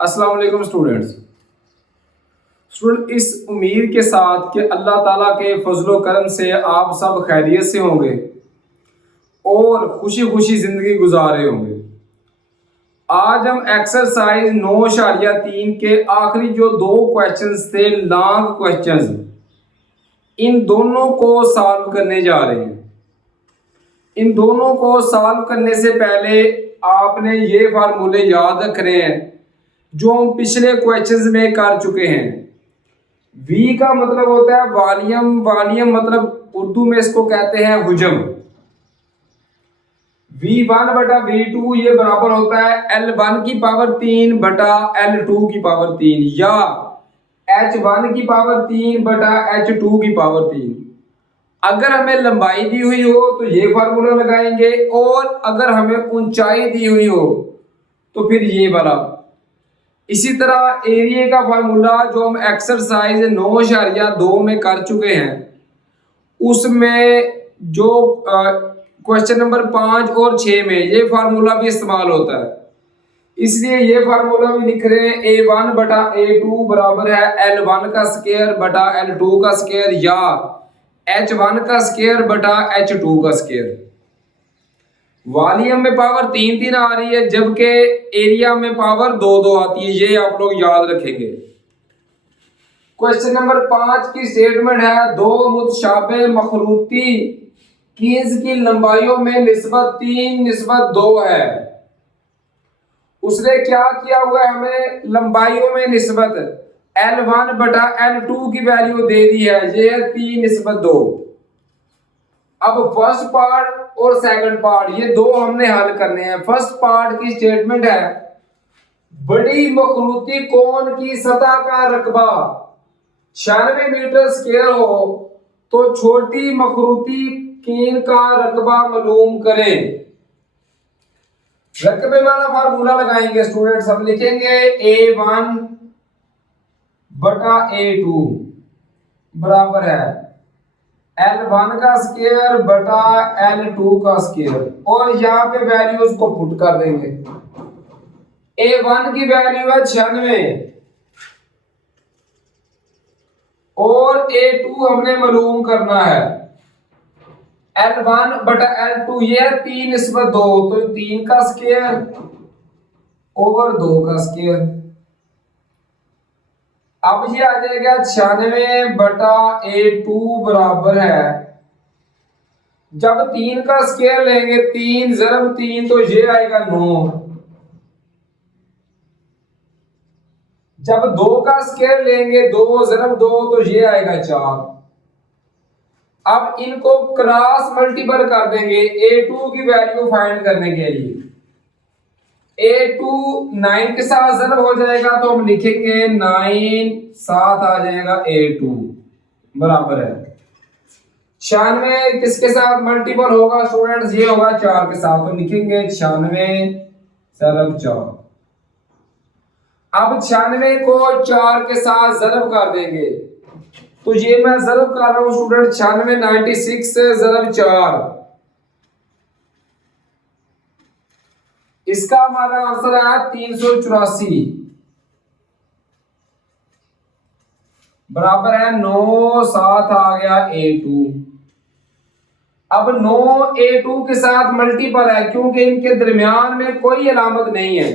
अस्सलाम वालेकुम स्टूडेंट, इस उम्मीद के साथ कि अल्लाह ताला के फजलो करम से आप सब खैरियत से होंगे और खुशी खुशी ज़िंदगी गुजार रहे होंगे। आज हम एक्सरसाइज 9.3 के आखिरी जो दो क्वेश्चंस थे, लॉन्ग क्वेश्चंस, इन दोनों को सॉल्व करने जा रहे हैं। इन दोनों को सॉल्व करने से पहले आपने ये फार्मूले याद रखने हैं जो हम पिछले क्वेश्चंस में कर चुके हैं। V का मतलब होता है वॉल्यूम, वॉल्यूम मतलब उर्दू में इसको कहते हैं हुजम। V1 बटा V2 ये बराबर होता है L1 की पावर 3 बटा L2 की पावर 3 या H1 की पावर 3 बटा H2 की पावर 3। अगर हमें लंबाई दी हुई हो तो ये फार्मूला लगाएंगे और अगर हमें ऊंचाई दी हुई हो तो फिर ये वाला। इसी तरह एरिया का फार्मूला जो हम एक्सरसाइज 9.2 में कर चुके हैं, उसमें जो क्वेश्चन नंबर 5 और 6 में ये फार्मूला भी इस्तेमाल होता है, इसलिए ये फार्मूला भी लिख रहे हैं A1 बटा A2 बराबर है L1 का स्क्वायर बटा L2 का स्क्वायर या H1 का स्क्वायर बटा H2 का स्क्वायर। वॉल्यूम में पावर 3 आ रही है जबकि एरिया में पावर 2 आती है, ये आप लोग याद रखेंगे। क्वेश्चन नंबर 5 की स्टेटमेंट है दो मुतशाबे मखरूती कीज की लंबाइयों में निस्बत 3 निस्बत 2 है। उसने क्या किया हुआ है, हमें लंबाइयों में निस्बत L1 बटा L2 की वैल्यू दे दी है, ये है 3 निस्बत 2। अब फर्स्ट पार्ट और सेकंड पार्ट ये दो हमने हल करने हैं। फर्स्ट पार्ट की स्टेटमेंट है बड़ी मखरूती कोण की सतह का रकबा 96 मीटर स्क्वायर हो तो छोटी मखरूती कीन का रकबा मालूम करें। रकबे वाला फार्मूला लगाएंगे स्टूडेंट्स, हम लिखेंगे A1 बटा A2 बराबर है L1 का स्क्वायर बटा L2 का स्क्वायर और यहाँ पे वैल्यूज को पुट कर देंगे। A1 की वैल्यू है 96 और A2 हमने मालूम करना है L1 बटा L2, ये है 3 निस्बत 2 तो 3 का स्क्वायर ओवर 2 का स्क्वायर। अब ये आ जाएगा 96 बटा A2 बराबर है, जब 3 का स्क्वायर लेंगे 3 ज़रब 3 तो ये आएगा 9, जब 2 का स्क्वायर लेंगे 2 ज़रब 2 तो ये आएगा 4। अब इनको क्रॉस मल्टीपल कर देंगे A2 की वैल्यू फाइंड करने के लिए। A2 9 के साथ ज़रब हो जाएगा तो हम लिखेंगे 9 साथ आ जाएगा A2 बराबर है 96 किसके साथ मल्टीपल होगा स्टूडेंट्स, ये होगा 4 के साथ, तो लिखेंगे 96 ज़रब 4। अब 96 को 4 के साथ ज़रब कर देंगे तो ये मैं ज़रब कर रहा हूं स्टूडेंट 96 96 ज़रब 4, इसका हमारा आंसर है 384 बराबर है 9 साथ आ गया A2। अब 9 A2 के साथ मल्टीपल है क्योंकि इनके दरमियान में कोई अलामत नहीं है।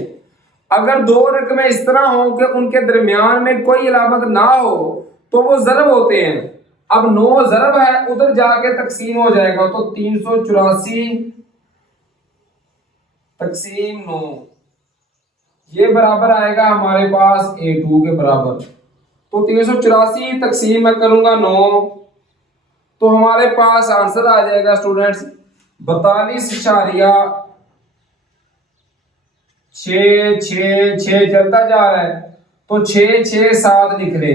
अगर दो रकमें इस तरह हो कि उनके दरमियान में कोई अलामत ना हो तो वो ज़रब होते हैं। अब 9 ज़रब है, उधर जाके तकसीम हो जाएगा तो 384 तकसीम 9 ये बराबर आएगा हमारे पास A2 के बराबर। तो 384 तकसीम मैं करूंगा 9 तो हमारे पास आंसर आ जाएगा स्टूडेंट्स 42.666 चलता जा रहा है तो 667 लिख रहे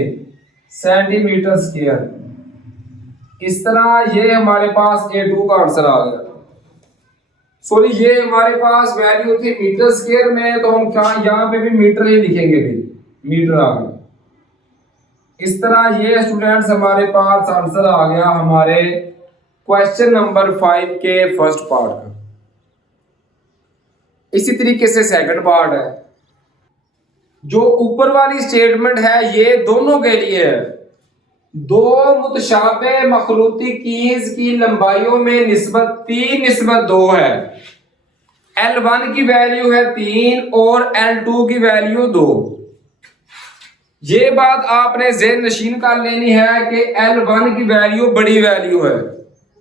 सेंटीमीटर स्क्वायर। इस तरह ये हमारे पास A2 का आंसर आ गया। सॉरी, ये हमारे पास वैल्यू थी मीटर स्क्वायर में तो हम क्या यहाँ पे भी मीटर ही लिखेंगे, फिर मीटर आ गया। इस तरह ये स्टूडेंट्स हमारे पास आंसर आ गया हमारे क्वेश्चन नंबर 5 के फर्स्ट पार्ट का। इसी तरीके से सेकंड पार्ट है। जो ऊपर वाली स्टेटमेंट है ये दोनों के लिए है। दो मुतशाबे मखलूती कीज की लंबाइयों में निस्बत 3:2 है। L1 की वैल्यू है 3 और L2 की वैल्यू 2। ये बात आपने ज़हन नशीन कर लेनी है कि L1 की वैल्यू बड़ी वैल्यू है,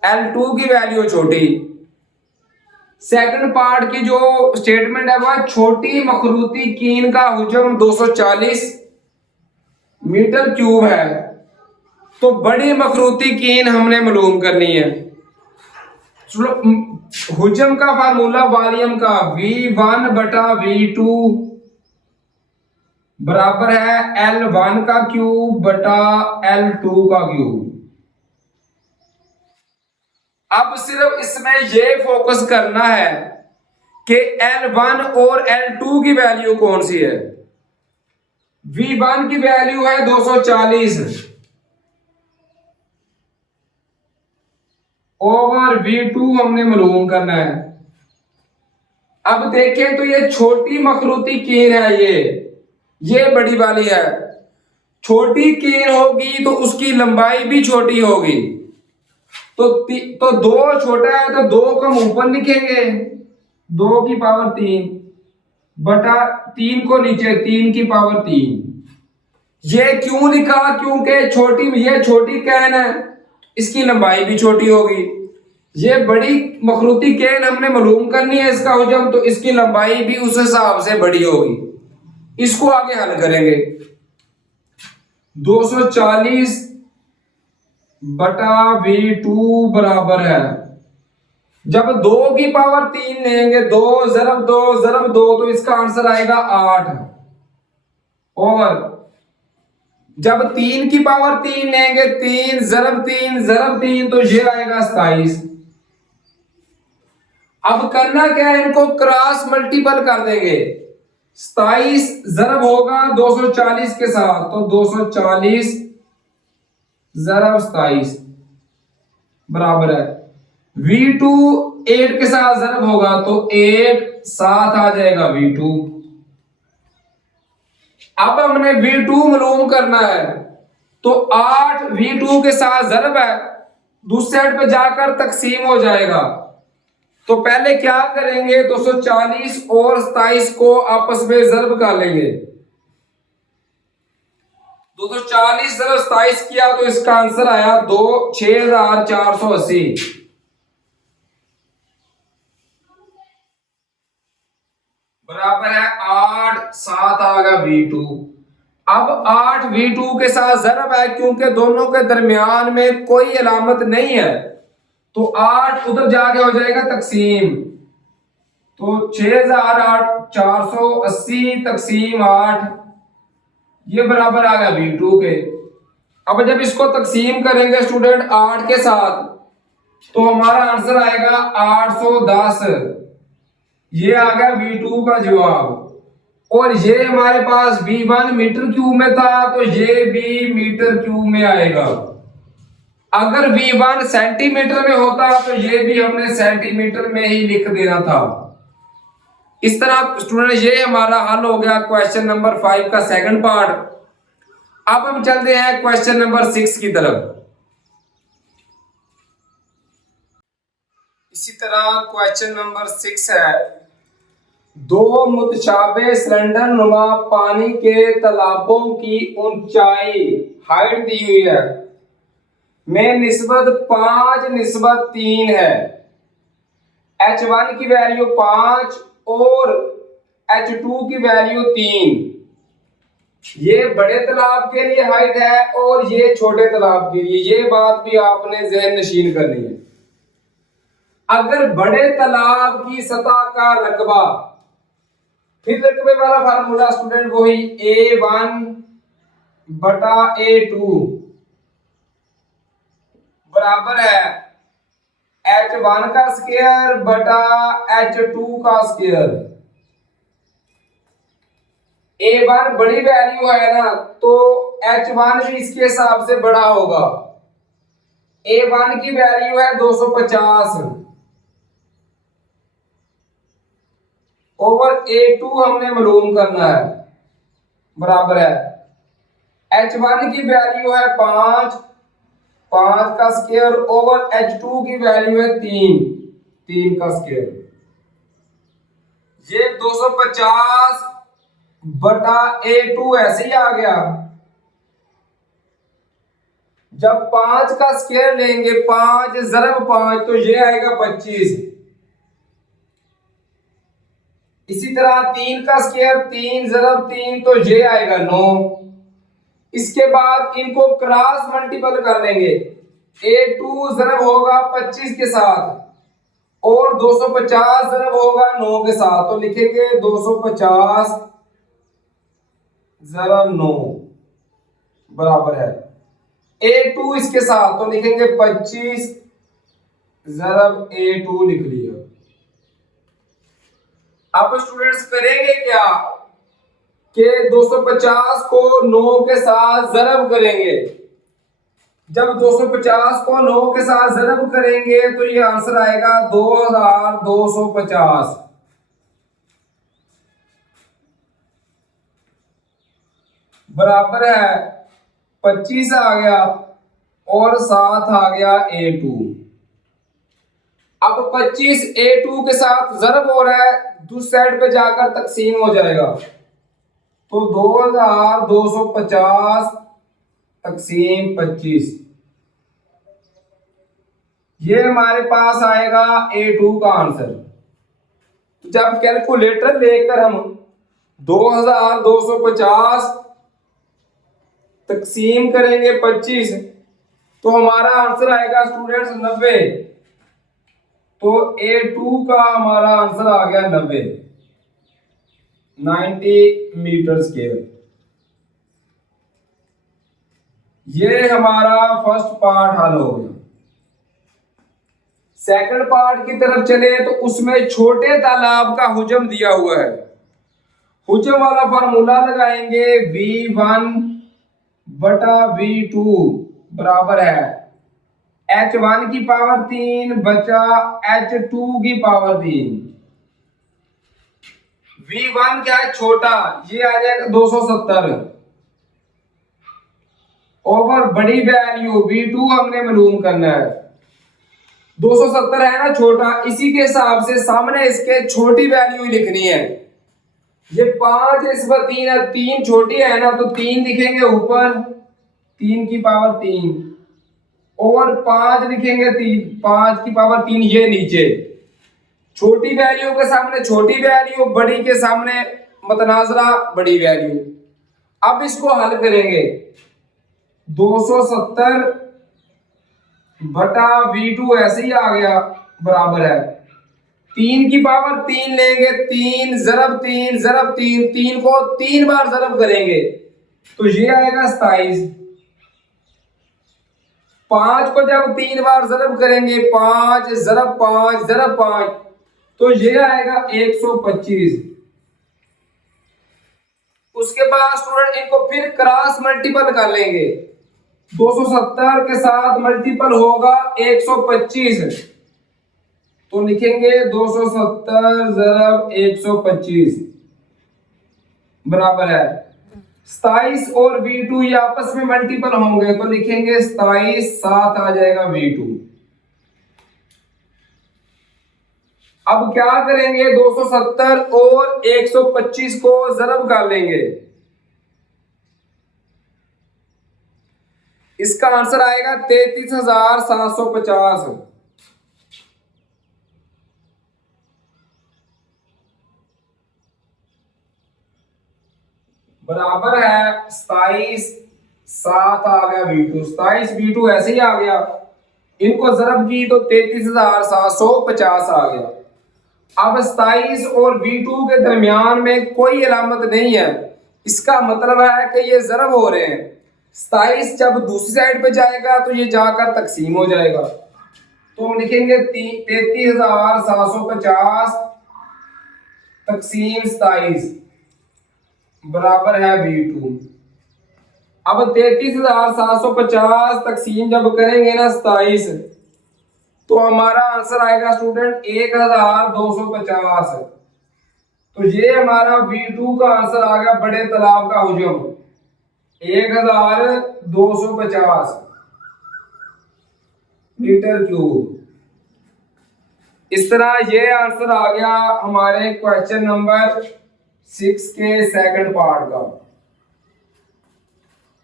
L2 की वैल्यू छोटी। सेकंड पार्ट की जो स्टेटमेंट है वह छोटी मखरूती कीन का हुजम 240 मीटर क्यूब है, तो बड़ी मखरूती कीन हमने मालूम करनी है। हुजम का फार्मूला वॉल्यूम का V1/V2 बराबर है L1 का क्यूब बटा L2 का क्यूब। अब सिर्फ इसमें यह फोकस करना है कि L1 और L2 की वैल्यू कौन सी है। V1 की वैल्यू है 240 ओवर V2 हमने मालूम करना है। अब देखें तो ये छोटी मखरूती कीन है, ये बड़ी वाली है। छोटी कीन होगी तो उसकी लंबाई भी छोटी होगी, तो 2 छोटा है तो 2 को हम ऊपर लिखेंगे 2 की पावर 3 बटा 3 को नीचे 3 की पावर 3। ये क्यों लिखा? क्योंकि ये छोटी कैन है, इसकी लंबाई भी छोटी होगी। ये बड़ी मखरूती कैन हमने मालूम करनी है इसका हुजम, तो इसकी लंबाई भी उस हिसाब से बड़ी होगी। इसको आगे हल करेंगे। 240 बटा V2 बराबर है, जब 2 की पावर 3 लेंगे 2 ज़रब 2 ज़रब 2 तो इसका आंसर आएगा 8 ओवर। जब 3 की पावर 3 लेंगे 3 ज़रब 3 ज़रब 3 तो ये आएगा 27। अब करना क्या है, इनको क्रॉस मल्टीपल कर देंगे। 27 ज़रब होगा 240 के साथ, तो 240 ज़रब 27 बराबर है V2 8 के साथ ज़रब होगा तो 8 साथ आ जाएगा V2। अब हमने V2 मालूम करना है, तो 8 V2 के साथ ज़रब है, दूसरे साइड पे जाकर तकसीम हो जाएगा। तो पहले क्या करेंगे, 240 और 27 को आपस में ज़रब कर लेंगे। 240 ज़रब 27 किया तो इसका आंसर आया 6480 बराबर है 8 7 आ गया V2। अब 8 V2 के साथ ज़रब है, क्योंकि दोनों के दरमियान में कोई अलामत नहीं है, तो 8 उधर जाके हो जाएगा तकसीम, तो 6480 तकसीम 8 ये बराबर आ गया V2 के। अब जब इसको तकसीम करेंगे स्टूडेंट 8 के साथ तो हमारा आंसर आएगा 810। ये आ गया V2 का जवाब। और ये हमारे पास V1 मीटर क्यूब में था, तो ये भी मीटर क्यूब में आएगा। अगर V1 सेंटीमीटर में होता तो ये भी हमने सेंटीमीटर में ही लिख देना था। इस तरह स्टूडेंट ये हमारा हल हो गया क्वेश्चन नंबर 5 का सेकंड पार्ट। अब हम चलते हैं क्वेश्चन नंबर 6 की तरफ। इसी तरह क्वेश्चन नंबर 6 है, दो मुतशाबे सिलेंडर नुमा पानी के तालाबों की ऊंचाई हाइट दी हुई है में निस्बत 5:3 है। H1 की वैल्यू 5 और H2 की वैल्यू 3। ये बड़े तालाब के लिए हाइट है और ये छोटे तालाब के लिए। ये बात भी आपने ज़हन नशीन करनी है। अगर बड़े तालाब की सतह का रकबा, फिर रकबे वाला फार्मूला स्टूडेंट वही A1 बटा A2 बराबर है H1 का स्क्वायर बटा H2 का स्क्वायर। A1 बड़ी वैल्यू है ना, तो H1 भी इसके हिसाब से बड़ा होगा। A1 की वैल्यू है 250 ओवर A2 हमने मालूम करना है। बराबर है H1 की वैल्यू है 5, 5 का स्क्वायर ओवर H2 की वैल्यू है 3, 3 का स्क्वायर। ये 250 बटा A2 ऐसे ही आ गया। जब 5 का स्क्वायर लेंगे 5 ज़रब 5 तो ये आएगा 25। इसी तरह 3 का स्क्वायर 3 ज़रब 3 तो ये आएगा 9। इसके बाद इनको क्रॉस मल्टीपल कर लेंगे। A2 ज़रब होगा 25 के साथ और 250 ज़रब होगा 9 के साथ, तो लिखेंगे 250 ज़रब 9 बराबर है A2 इसके साथ, तो लिखेंगे 25 ज़रब A2 लिख लिया। अब स्टूडेंट्स करेंगे क्या कि 250 को 9 के साथ ज़रब करेंगे। जब 250 को 9 के साथ ज़रब करेंगे तो ये आंसर आएगा 2250 बराबर है 25 आ गया और 7 आ गया A2। अब 25 A2 के साथ ज़रब हो रहा है, दूसरी साइड पे जाकर तकसीम हो जाएगा, तो 2250 तकसीम 25, ये हमारे पास आएगा A2 का आंसर। तो जब कैलकुलेटर लेकर हम 2250 तकसीम करेंगे 25 तो हमारा आंसर आएगा स्टूडेंट्स 90। तो A2 का हमारा आंसर आ गया 90 मीटर स्क्वायर। ये हमारा फर्स्ट पार्ट हल हो गया। सेकंड पार्ट की तरफ चले तो उसमें छोटे तालाब का हुजम दिया हुआ है। हुजम वाला फार्मूला लगाएंगे V1 बटा V2 बराबर है H1 की पावर 3 बचा H2 की पावर 3। V1 क्या है छोटा, ये आ जाएगा 270 ओवर बड़ी वैल्यू V2 हमने मालूम करना है। 270 है ना छोटा, इसी के हिसाब से सामने इसके छोटी वैल्यू ही लिखनी है। ये 5 इस पर 3 है, 3 छोटी है ना, तो 3 लिखेंगे ऊपर 3 की पावर 3 और 5 लिखेंगे 3 5 की पावर 3 ये नीचे। छोटी वैल्यू के सामने छोटी वैल्यू, बड़ी के सामने मतनाजरा बड़ी वैल्यू। अब इसको हल करेंगे 270 बटा V2 ऐसे ही आ गया बराबर है 3 की पावर 3 लेंगे 3 ज़रब 3 ज़रब 3, 3 को 3 बार ज़रब करेंगे तो ये आएगा 27। 5 को जब 3 बार ज़रब करेंगे 5 ज़रब 5 ज़रब 5 तो ये आएगा 125। उसके बाद स्टूडेंट इनको फिर क्रॉस मल्टीपल कर लेंगे। 270 के साथ मल्टीपल होगा 125 तो लिखेंगे 270 ज़रब 125 बराबर है 27 और V2 ये आपस में मल्टीपल होंगे तो लिखेंगे 27 7 आ जाएगा V2। अब क्या करेंगे 270 और 125 को ज़रब कर लेंगे, इसका आंसर आएगा 33,750 बराबर है 27 7 आ गया V2। 27 V2 ऐसे ही आ गया, इनको ज़रब की तो 33,750 आ गया। अब 27 और V2 के दरमियान में कोई अलामत नहीं है, इसका मतलब है कि ये ज़रब हो रहे हैं। 27 जब दूसरी साइड पे जाएगा तो ये जाकर तकसीम हो जाएगा, तो हम लिखेंगे 33,750 तकसीम 27 बराबर है V2। अब 33,750 तकसीम जब करेंगे ना 27 तो हमारा आंसर आएगा स्टूडेंट 1,250। तो ये हमारा V2 का आंसर आ गया, बड़े तालाब का हुजूम 1250 मीटर क्यूब। इस तरह ये आंसर आ गया हमारे क्वेश्चन नंबर 6 के सेकंड पार्ट का।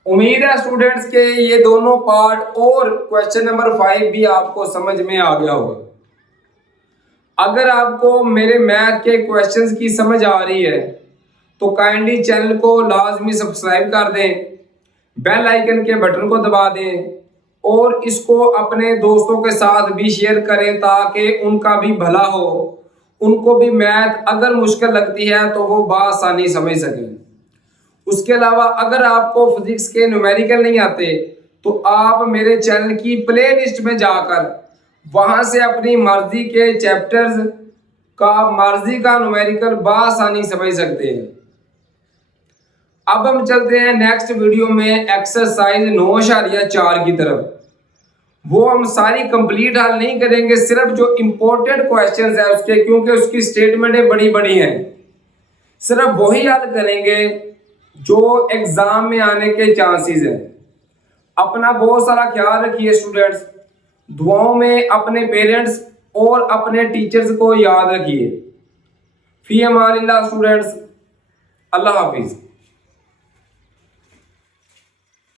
उम्मीद है स्टूडेंट्स के ये दोनों पार्ट और क्वेश्चन नंबर 5 भी आपको समझ में आ गया होगा। अगर आपको मेरे मैथ के क्वेश्चंस की समझ आ रही है तो काइंडली चैनल को लाजमी सब्सक्राइब कर दें, बेल आइकन के बटन को दबा दें और इसको अपने दोस्तों के साथ भी शेयर करें ताकि उनका भी भला हो, उनको भी मैथ अगर मुश्किल लगती है तो वो बआसानी समझ सकें। उसके अलावा अगर आपको फिजिक्स के न्यूमेरिकल नहीं आते तो आप मेरे चैनल की प्ले लिस्ट में जाकर वहां से अपनी मर्जी के चैप्टर्स का मर्जी का न्यूमेरिकल बआसानी समझ सकते हैं। अब हम चलते हैं नेक्स्ट वीडियो में एक्सरसाइज 9.4 की तरफ। वो हम सारी कंप्लीट हल नहीं करेंगे, सिर्फ जो इंपॉर्टेंट क्वेश्चंस है उसके, क्योंकि उसकी स्टेटमेंटें बड़ी बड़ी हैं, सिर्फ वही हल करेंगे जो एग्जाम में आने के चांसेस हैं। अपना बहुत सारा ख्याल रखिए स्टूडेंट्स, दुआओं में अपने पेरेंट्स और अपने टीचर्स को याद रखिए। फी अमानिल्लाह स्टूडेंट्स, अल्लाह हाफिज।